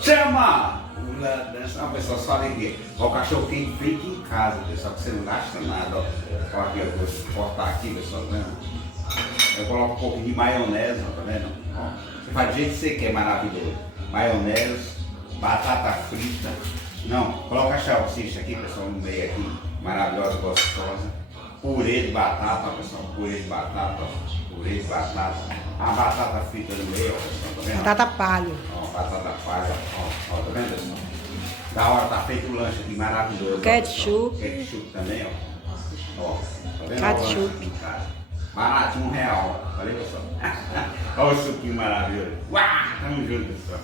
Chama! Não, pessoal, só alegria. Ó, o cachorro quente feito em casa, pessoal, que você não gasta nada, ó. Ó, aqui, eu vou cortar aqui, pessoal, tá vendo? Eu coloco um pouquinho de maionese, ó, tá vendo? Ó, você faz do jeito que você quer, maravilhoso. Maionese, batata frita. Não, coloca a salsicha aqui, pessoal, no meio aqui. Maravilhosa, gostosa. Purê de batata, ó, pessoal, purê de batata, ó. Purê de batata. A batata frita no meio, ó, pessoal, tá vendo? Batata palha. Ó, batata palha, ó, tá vendo, pessoal? Da hora, tá feito o lanche aqui, maravilhoso. Ketchup. Ketchup também, ó. Ó, tá vendo? Ketchup. Ó, o lanche aqui, cara. Baratinho, R$1, ó. Valeu, pessoal? Olha o suquinho maravilhoso. Uau, tamo junto, pessoal.